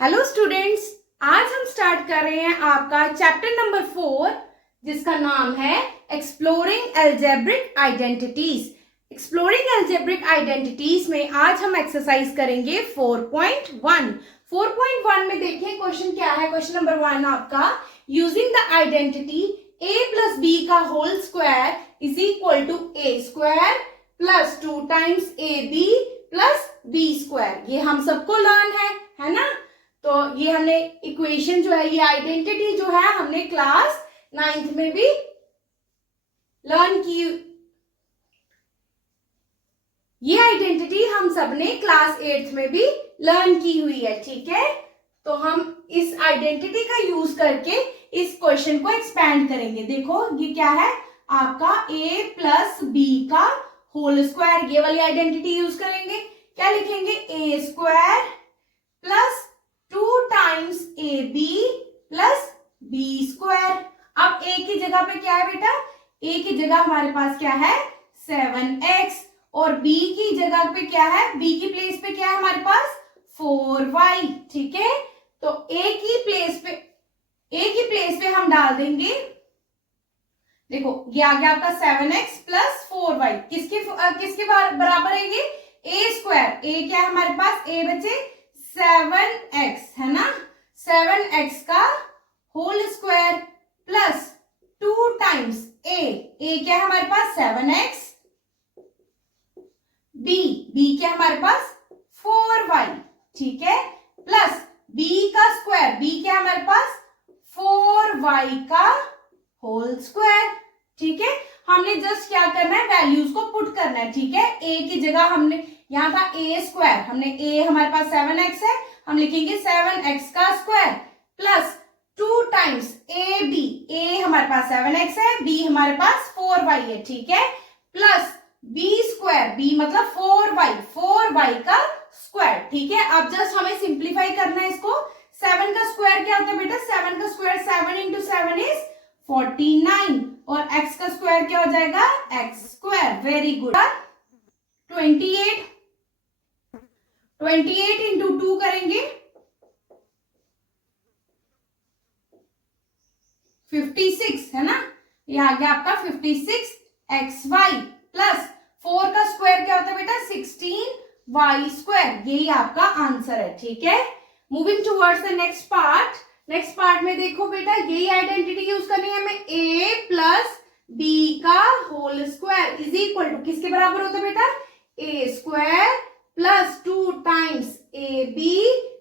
Hello students, आज हम start कर रहे हैं आपका चैप्टर नंबर 4 जिसका नाम है exploring algebraic identities. Exploring algebraic identities में आज हम एक्सरसाइज करेंगे 4.1। 4.1 में देखिए क्वेश्चन क्या है। क्वेश्चन नंबर 1 आपका, using the identity a plus B का whole square is equal to a square plus 2 times A B plus B square. ये हम सबको लर्न है ना। तो ये हमने इक्वेशन जो है, ये आइडेंटिटी जो है हमने क्लास 9th में भी लर्न की। ये आइडेंटिटी हम सबने क्लास 8th में भी लर्न की हुई है, ठीक है। तो हम इस आइडेंटिटी का यूज करके इस क्वेश्चन को एक्सपैंड करेंगे। देखो ये क्या है आपका, a प्लस बी का होल स्क्वायर, ये वाली आइडेंटिटी यूज करेंगे। क्या लिखेंगे, a square plus 2 times A B plus B square. अब a की जगह पे क्या है बेटा, a की जगह हमारे पास क्या है 7x, और b की जगह पे क्या है, b की प्लेस पे क्या है हमारे पास 4y, ठीक है। तो a की प्लेस पे हम डाल देंगे, देखो ये आ गया आपका 7x प्लस 4y, किसके बराबर है ये, a स्क्वायर। a क्या है हमारे पास, a बचे 7x है ना, 7x का whole square plus 2 times a क्या है हमारे पास 7x, b क्या है हमारे पास 4y, ठीक है, प्लस b का स्क्वायर, b क्या है हमारे पास 4y का होल स्क्वायर, ठीक है। हमने जस्ट क्या करना है, वैल्यूज को पुट करना है, ठीक है। a की जगह हमने यहाँ था a स्क्वायर, हमने a हमारे पास 7x है, हम लिखेंगे 7x का स्क्वायर प्लस 2 टाइम्स a हमारे पास 7x है, b हमारे पास 4y है, ठीक है, प्लस b स्क्वायर, b मतलब 4y का स्क्वायर, ठीक है। अब जस्ट हमें सिंप्लीफाई करना है इसको। 7 का स्क्वायर क्या होता है बेटा, 7 का स्क्वायर 7 इंटू 7 इज 49, और x का स्क्वायर क्या हो जाएगा x square. Very good. 28 into 2 करेंगे 56 है ना, ये आ गया आपका 56xy प्लस 4 का स्क्वायर क्या होता है बेटा 16y स्क्वायर। यही आपका आंसर है, ठीक है। Moving towards the next part. Next part में देखो बेटा, यही आइडेंटिटी यूज करनी है हमें, a प्लस बी का whole square is equal to किसके बराबर होता है बेटा, a square plus 2 times A B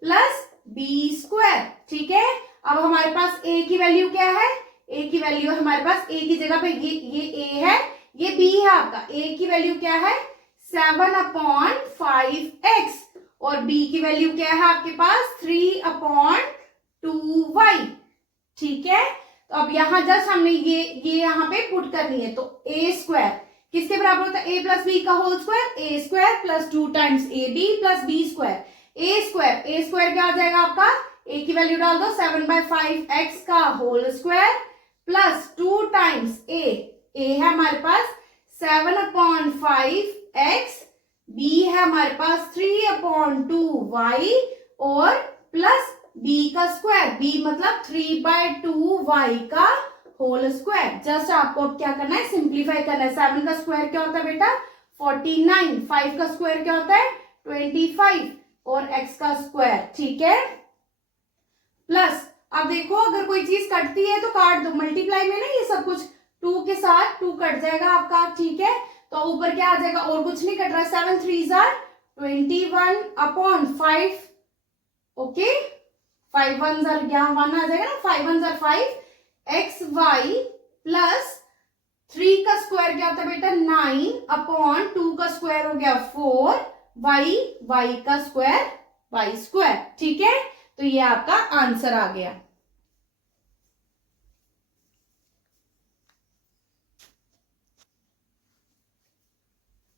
plus B square, ठीक है। अब हमारे पास a की वैल्यू क्या है, a की वैल्यू हमारे पास a की जगह पे ये a है, ये b है आपका। a की वैल्यू क्या है 7/5x, और b की वैल्यू क्या है आपके पास 3/2y, ठीक है। तो अब यहां जस्ट हमने ये यहाँ पे पुट करनी है। तो a स्क्वायर किसके बराबर होता है, a प्लस बी का whole square, a square plus 2 times A B plus B square. a square क्या हो जाएगा आपका, a की वैल्यू डाल दो 7/5x का whole square plus 2 times a है हमारे पास 7/5x, b है हमारे पास 3/2y, और प्लस b का स्क्वायर, b मतलब 3/2y का होल स्क्वायर। जस्ट आपको अब क्या करना है, सिंप्लीफाई करना है। 7 का स्क्वायर क्या होता है बेटा 49, 5 का स्क्वायर क्या होता है 25, और x का स्क्वायर, ठीक है। प्लस अब देखो अगर कोई चीज कटती है तो काट दो, मल्टीप्लाई में ना ये सब कुछ 2 के साथ 2 कट जाएगा आपका, ठीक है। तो ऊपर क्या आ जाएगा, और कुछ नहीं कट रहा, 7 3s are 21/5, okay. 5 1s are, यहाँ 1 आ जाएगा ना, 5 1s are 5 xy प्लस 3 का स्क्वायर क्या होता है बेटा 9/2 का स्क्वायर हो गया 4y का स्क्वायर y स्क्वायर, ठीक है। तो ये आपका आंसर आ गया।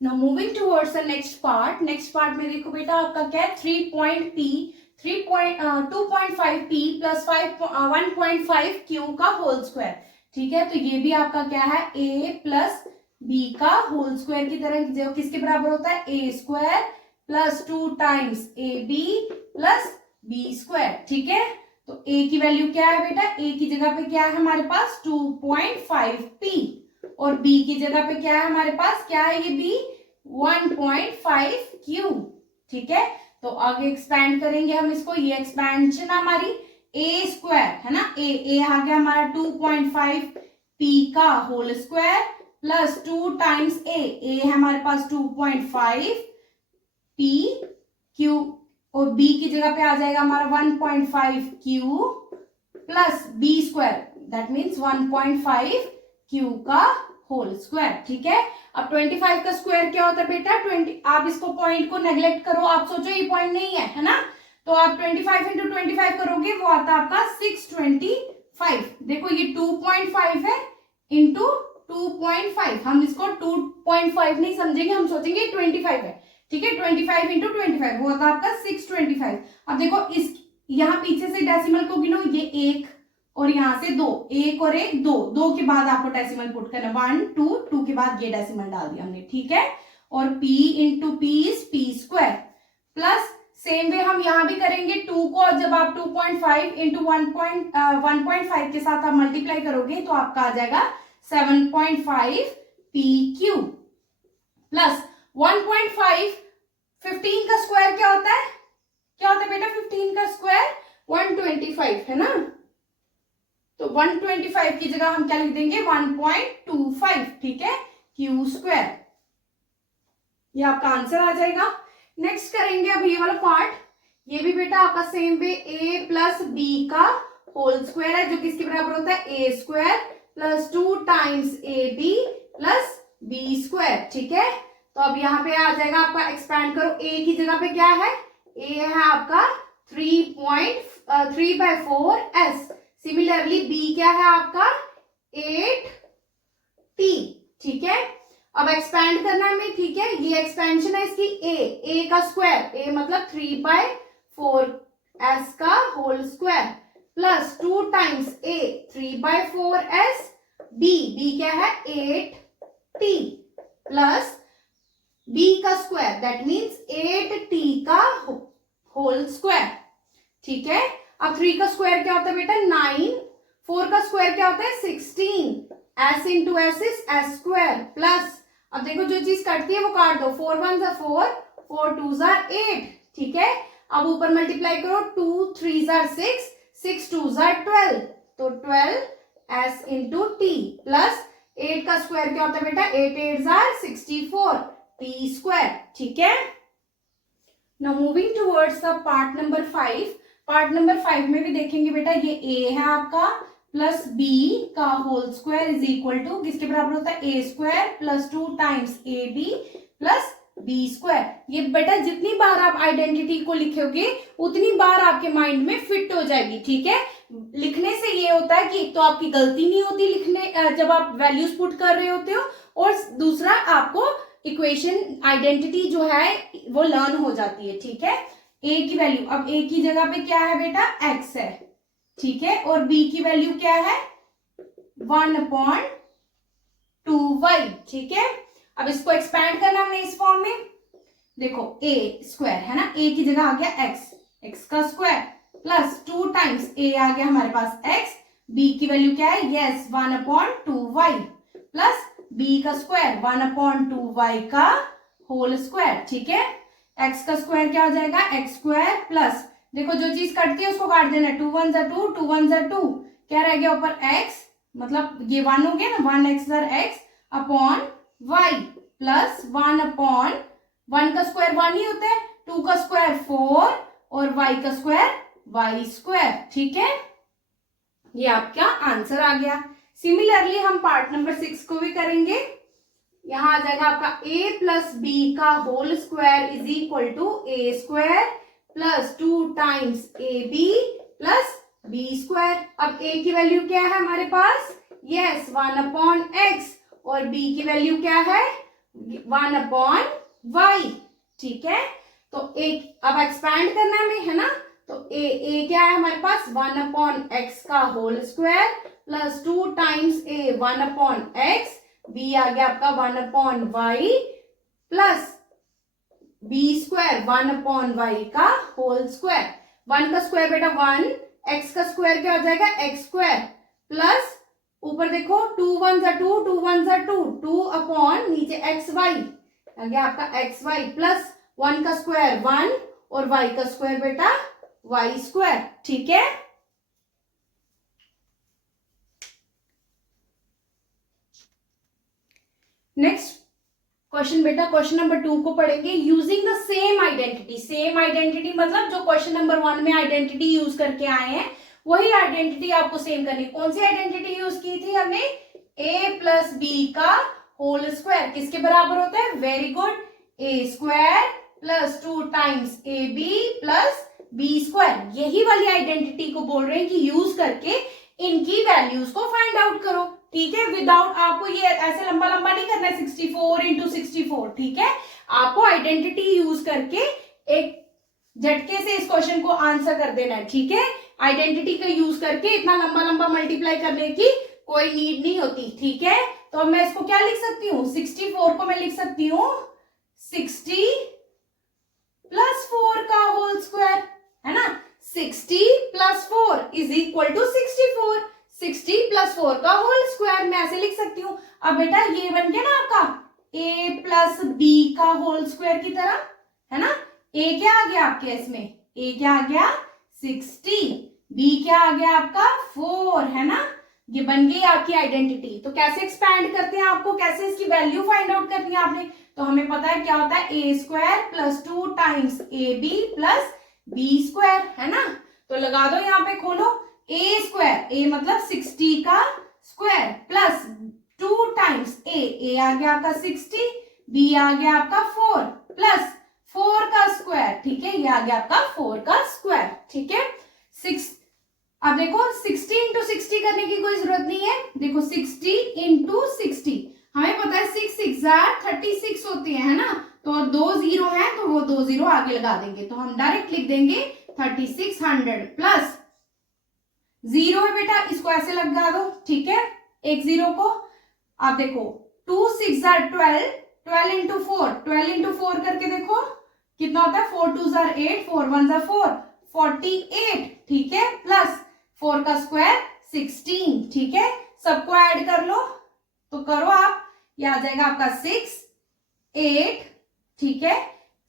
Now moving towards the next part. Next part में देखो बेटा आपका क्या है 2.5p प्लस 1.5q का होल स्क्वायर, ठीक है। तो ये भी आपका क्या है a प्लस b का होल स्क्वायर की तरह, जो किसके बराबर होता है a square plus 2 times A B plus B square, ठीक है। तो a की वैल्यू क्या है बेटा, a की जगह पे क्या है हमारे पास 2.5p और b की जगह पे क्या है हमारे पास, क्या है ये b 1.5q, ठीक है। तो आगे एक्सपैंड करेंगे हम इसको, ये एक्सपेंशन हमारी a स्क्वायर है ना, a आ गया हमारा 2.5p का whole square plus 2 times a है हमारे पास 2.5p q और b की जगह पे आ जाएगा हमारा 1.5q plus b square, that means 1.5q का होल स्क्वायर, ठीक है। अब 25 का स्क्वायर क्या होता है बेटा 20, आप इसको पॉइंट को नेग्लेक्ट करो, आप सोचो ये पॉइंट नहीं है ना, तो आप 25 इंटू 25 करोगे वो आता है आपका 625। देखो ये 2.5 है इंटू 2.5, हम इसको 2.5 नहीं समझेंगे, हम सोचेंगे 25 है, ठीक है। 25 इंटू 25 वो आता है आपका 625। अब देखो इस यहाँ पीछे से डेसिमल को गिनो, ये एक और यहाँ से दो, एक और एक दो, दो के बाद आपको डेसिमल पुट करना, 1 2 2 के बाद ये डेसिमल डाल दिया हमने, ठीक है। और p into P is P square plus same way हम यहाँ भी करेंगे, 2 को जब आप 2.5 इंटू 1.5 के साथ आप मल्टीप्लाई करोगे तो आपका आ जाएगा 7.5 pq प्लस 1.5, 15 का स्क्वायर क्या होता है, क्या होता है बेटा 15 का स्क्वायर 125 है ना, तो 125 की जगह हम क्या लिख देंगे 1.25, ठीक है, क्यू स्क्वायर, ये आपका आंसर आ जाएगा। नेक्स्ट करेंगे अब ये वाला पार्ट, ये भी बेटा आपका same way a plus B का होल स्क्वायर है जो किसके बराबर होता है a square plus 2 times A B plus B square, ठीक है। तो अब यहाँ पे आ जाएगा आपका, एक्सपैंड करो, a की जगह पे क्या है, a है आपका 3/4s, सिमिलरली b क्या है आपका 8t, ठीक है। अब एक्सपैंड करना है हमें, ठीक है, ये एक्सपेंशन है इसकी a का स्क्वायर, a मतलब 3/4s का whole square plus 2 times a 3/4s, b क्या है 8t प्लस b का स्क्वायर, दैट मीन्स 8t का होल स्क्वायर, ठीक है। अब 3 का स्क्वायर क्या होता है बेटा 9, 4 का स्क्वायर क्या होता है 16, s into S is S square plus, अब देखो जो चीज कटती है वो काट दो, 4 1 ज़ा 4, 4 2 ज़ा 8, ठीक है। अब ऊपर मल्टीप्लाई करो, 2 3 ज़ा 6, 6 2 ज़ा 12, तो 12 s इंटू टी प्लस 8 का स्क्वायर क्या होता है बेटा 8 8 ज़ा 64 टी स्क्वायर, ठीक है। Now moving towards the part number 5, part number 5 में भी देखेंगे बेटा, ये a है आपका प्लस b का whole square is equal to किसके बराबर होता है a square plus 2 times A B plus B square. ये बेटा जितनी बार आप आइडेंटिटी को लिखोगे उतनी बार आपके माइंड में फिट हो जाएगी, ठीक है। लिखने से ये होता है कि एक तो आपकी गलती नहीं होती लिखने जब आप वैल्यूज पुट कर रहे होते हो, और दूसरा आपको इक्वेशन आइडेंटिटी जो है वो लर्न हो जाती है, ठीक है। a की वैल्यू, अब a की जगह पे क्या है बेटा x है, ठीक है, और b की वैल्यू क्या है 1/2y, ठीक है। अब इसको एक्सपैंड करना हमने इस फॉर्म में, देखो a स्क्वायर है ना, a की जगह आ गया x का स्क्वायर प्लस 2 टाइम्स a आ गया हमारे पास x, b की वैल्यू क्या है यस 1/2y प्लस b का स्क्वायर 1/2y का होल स्क्वायर, ठीक है। x का स्क्वायर क्या हो जाएगा x स्क्वायर प्लस, देखो जो चीज कटती है उसको काट देना, 2 1 ज़ा 2, 2 1 ज़ा 2, क्या रह गया ऊपर x, मतलब ये 1 हो गया ना, 1x ज़ा x अपॉन y प्लस 1/1 का स्क्वायर 1 ही होता है, 2 का स्क्वायर 4 और y का स्क्वायर y स्क्वायर, ठीक है। ये आपका आंसर आ गया। सिमिलरली हम पार्ट नंबर 6 को भी करेंगे, यहां आ जाएगा आपका a प्लस बी का whole square is equal to a square plus 2 times A B plus B square. अब a की वैल्यू क्या है हमारे पास यस 1/x और b की वैल्यू क्या है 1/y, ठीक है। तो एक अब एक्सपैंड करना हमें है ना, तो a क्या है हमारे पास 1/x का whole square plus 2 times a 1/x, b आ गया आपका 1/y plus B square 1/y का होल स्क्वायर 1 का स्क्वायर बेटा 1, x का स्क्वायर क्या हो जाएगा x स्क्वायर, प्लस ऊपर देखो 2 1 जा 2, 2 1 जा 2, 2 अपॉन नीचे एक्स वाई आ गया आपका एक्स वाई, प्लस 1 का स्क्वायर 1 और y का स्क्वायर बेटा y स्क्वायर। ठीक है, नेक्स्ट क्वेश्चन बेटा, क्वेश्चन नंबर 2 को पढ़ेंगे। Using the same identity, same identity मतलब जो क्वेश्चन नंबर 1 में आइडेंटिटी यूज करके आए हैं वही आइडेंटिटी आपको सेम करनी। कौन सी आइडेंटिटी यूज की थी हमने? a प्लस बी का होल स्क्वायर किसके बराबर होता है? Very good, A square plus 2 times A B plus B square. यही वाली आइडेंटिटी को बोल रहे हैं कि यूज करके इनकी वैल्यूज को फाइंड आउट करो। ठीक है, विदाउट आपको ये ऐसे लंबा लंबा नहीं करना है 64 इंटू 64। ठीक है, आपको आइडेंटिटी यूज करके एक झटके से इस क्वेश्चन को आंसर कर देना है। ठीक है, आइडेंटिटी का यूज करके इतना लंबा लंबा मल्टीप्लाई करने की कोई नीड नहीं होती। ठीक है, तो अब मैं इसको क्या लिख सकती हूँ? 64 को मैं लिख सकती हूँ 60 प्लस 4 का होल स्क्वायर, है ना। 60 plus 4 is equal to 64, 60 plus 4 का होल स्क्वायर मैं ऐसे लिख सकती हूँ। अब बेटा ये बन गया ना आपका a प्लस बी का होल स्क्वायर की तरह, है ना। a क्या आ गया आपके इसमें? a क्या आ गया? 60, b क्या आ गया आपका? 4, है ना। ये बन गई आपकी आइडेंटिटी। तो कैसे एक्सपैंड करते हैं, आपको कैसे इसकी वैल्यू फाइंड आउट करनी है आपने? तो हमें पता है क्या होता है, a square plus 2 times A B plus B square, है ना। तो लगा दो यहाँ पे, खोलो, a स्क्वायर, a मतलब 60 का स्क्वायर प्लस 2 टाइम्स a आ गया आपका 60, b आ गया आपका 4 प्लस 4 का स्क्वायर। ठीक है, ये आ गया आपका 4 का स्क्वायर। ठीक है, 6। अब देखो 60 इंटू 60 करने की कोई जरूरत नहीं है। देखो 60 इंटू 60, हमें पता है 6 6 36 होती है ना। तो 2 0 है तो वो 2 0 आगे लगा देंगे, तो हम डायरेक्ट लिख देंगे 3600 प्लस 0 है बेटा, इसको ऐसे लगा दो। ठीक है, एक 0 को। आप देखो 2 6 12, 12 इंटू 4, 12 इंटू 4 करके देखो कितना होता है? 4 2 8, 4 1 4, 48। ठीक है, प्लस 4 का स्क्वायर 16। ठीक है, सबको ऐड कर लो, तो करो आप, ये आ जाएगा आपका 6 8। ठीक है,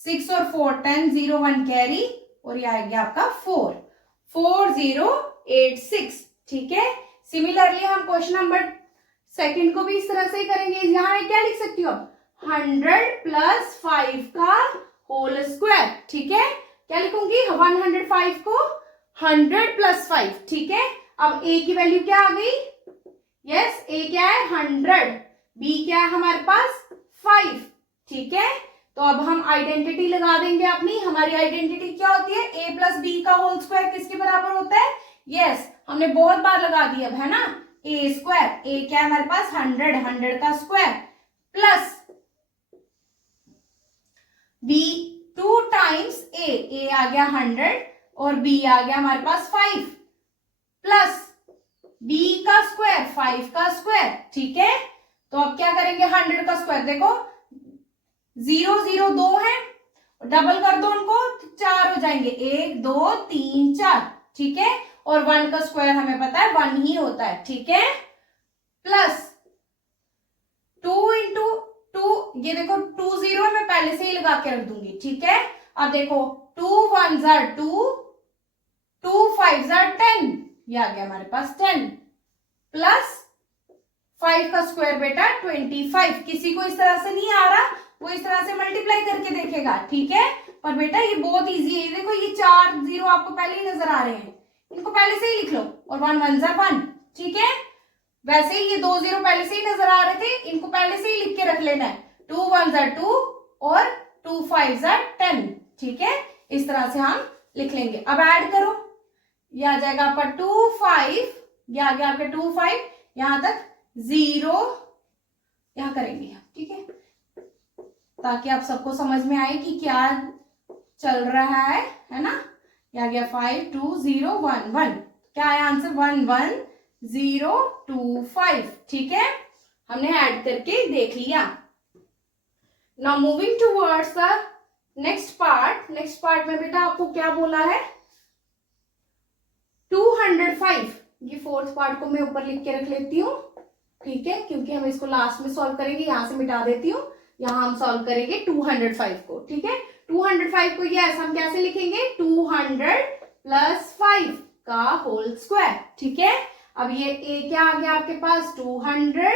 6 और 4 10, 0 1 कैरी, और ये आ गया आपका 4 4086। ठीक है, सिमिलरली हम क्वेश्चन नंबर 2 को भी इस तरह से ही करेंगे। यहाँ क्या लिख सकती हो? 100 प्लस 5 का होल स्क्वायर। ठीक है, क्या लिखूंगी? 105 को 100 प्लस 5। ठीक है, अब a की वैल्यू क्या आ गई? यस, a क्या है? 100, b क्या है हमारे पास? 5। ठीक है, तो अब हम आइडेंटिटी लगा देंगे अपनी। हमारी आइडेंटिटी क्या होती है? a प्लस बी का होल स्क्वायर किसके बराबर होता है? यस, हमने बहुत बार लगा दिया अब, है ना। a स्क्वायर, a क्या है हमारे पास? 100, 100 का square plus b 2 times a आ गया 100 और b आ गया हमारे पास 5 प्लस b का स्क्वायर 5 का स्क्वायर। ठीक है, तो अब क्या करेंगे? 100 का स्क्वायर, देखो 0 0 2 है, डबल कर दो उनको, 4 हो जाएंगे, 1 2 3 4। ठीक है, और 1 का स्क्वायर हमें पता है 1 ही होता है। ठीक है, प्लस 2 इंटू 2, ये देखो 2 0 मैं पहले से ही लगा के रख दूंगी। ठीक है, अब देखो 2 1 2, 2 5 10, ये आ गया हमारे पास 10 प्लस 5 का स्क्वायर बेटा 25। किसी को इस तरह से नहीं आ रहा, वो इस तरह से मल्टीप्लाई करके देखेगा। ठीक है, पर बेटा ये बहुत इजी है। देखो ये 4 0 आपको पहले ही नजर आ रहे हैं, इनको पहले से ही लिख लो, और 1 1 1। ठीक है, वैसे ही ये 2 0 पहले से ही नजर आ रहे थे, इनको पहले से ही लिख के रख लेना है। 2 1 2 और 2 5 10। ठीक है, इस तरह से हम लिख लेंगे। अब ऐड करो, ये आ जाएगा आपका 2 5, ये आ गया आपका 2 5, यहां तक 0 यहां करेंगे। ठीक है, ताकि आप सबको समझ में आए कि क्या चल रहा है ना। ये आ गया 5 2 0 1 1, क्या है आंसर? 1 1 0 2 5। ठीक है, हमने ऐड करके देख लिया। Now moving towards the next part. Next part में बेटा आपको क्या बोला है? 205, ये फोर्थ पार्ट को मैं ऊपर लिख के रख लेती हूँ, ठीक है, क्योंकि हम इसको लास्ट में सॉल्व करेंगे। यहां से मिटा देती हूँ, यहां हम सॉल्व करेंगे 205 को, ठीक है। 205 को यस हम कैसे लिखेंगे, 200 + 5 का होल स्क्वायर, ठीक है। अब ये ए क्या आ गया आपके पास 200,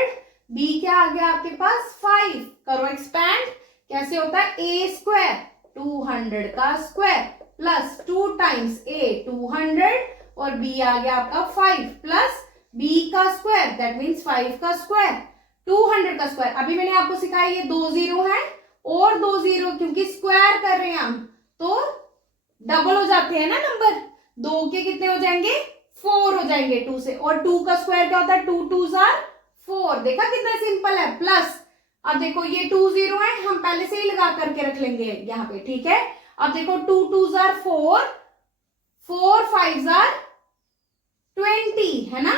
बी क्या आ गया आपके पास 5, करो एक्सपैंड, कैसे होता है ए स्क्वायर 200 का स्क्वायर प्लस 2 टाइम्स ए 200 और बी आ गया आपका 5 प्लस बी का स्क्वायर दैट मीन्स 5 का स्क्वायर 200 का स्क्वायर। अभी मैंने आपको सिखाया ये 2 जीरो है और 2 जीरो, क्योंकि स्क्वायर कर रहे हैं हम तो डबल हो जाते हैं ना नंबर, 2 के कितने हो जाएंगे 4 हो जाएंगे 2 से, और 2 का स्क्वायर क्या होता है 2 2s are 4, देखा कितना सिंपल है। प्लस अब देखो ये 2 जीरो है, हम पहले से ही लगा करके रख लेंगे यहाँ पे, ठीक है। अब देखो 2 2s are 4, 4 5s are 20 है ना,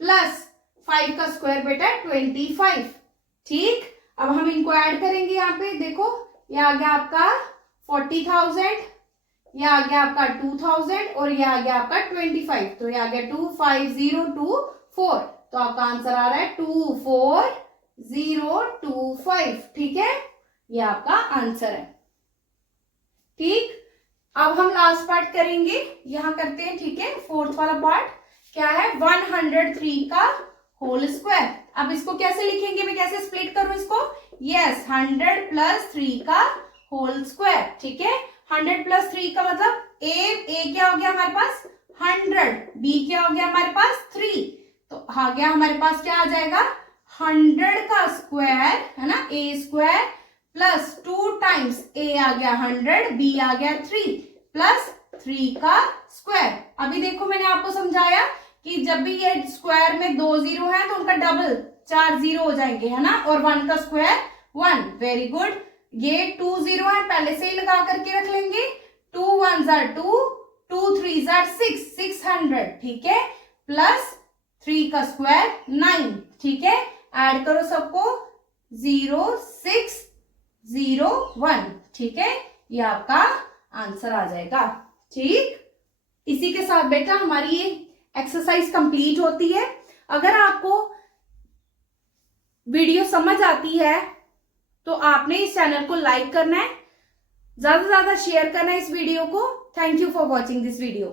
प्लस 5 का स्क्वायर बेटा 25, ठीक। अब हम इनको ऐड करेंगे यहाँ पे, देखो ये आ गया आपका 40,000, ये आ गया आपका 2000 और ये आ गया आपका 25, तो ये आ गया 25024, तो आपका आंसर आ रहा है 24025, ठीक है, ये आपका आंसर है, ठीक। अब हम लास्ट पार्ट करेंगे, यहां करते हैं, ठीक है। फोर्थ वाला पार्ट क्या है 103 का होल स्क्वायर। अब इसको कैसे लिखेंगे, मैं कैसे स्प्लिट करूं इसको, यस 100 + 3 का होल स्क्वायर, ठीक है। 100 + 3 का मतलब ए क्या हो गया हमारे पास 100, बी क्या हो गया हमारे पास 3, तो आ गया हमारे पास क्या आ जाएगा 100 का स्क्वायर है ना, ए स्क्वायर प्लस 2 टाइम्स ए आ गया 100, बी आ गया 3 प्लस 3 का स्क्वायर। अभी देखो मैंने आपको समझाया कि जब भी ये स्क्वायर में 2 जीरो है तो उनका डबल 4 जीरो हो जाएंगे है ना, और 1 का स्क्वायर 1, वेरी गुड। ये 2 जीरो है, पहले से ही लगा करके रख लेंगे, 2 1s are 2, 2 3s are 6, 600, ठीक है, प्लस 3 का स्क्वायर 9, ठीक है। ऐड करो सबको 0 6 0 1, ठीक है, ये आपका आंसर आ जाएगा, ठीक। इसी के साथ बेटा हमारी ये एक्सरसाइज कंप्लीट होती है। अगर आपको वीडियो समझ आती है तो आपने इस चैनल को लाइक करना है, ज्यादा से ज्यादा शेयर करना है इस वीडियो को। Thank you for watching this video.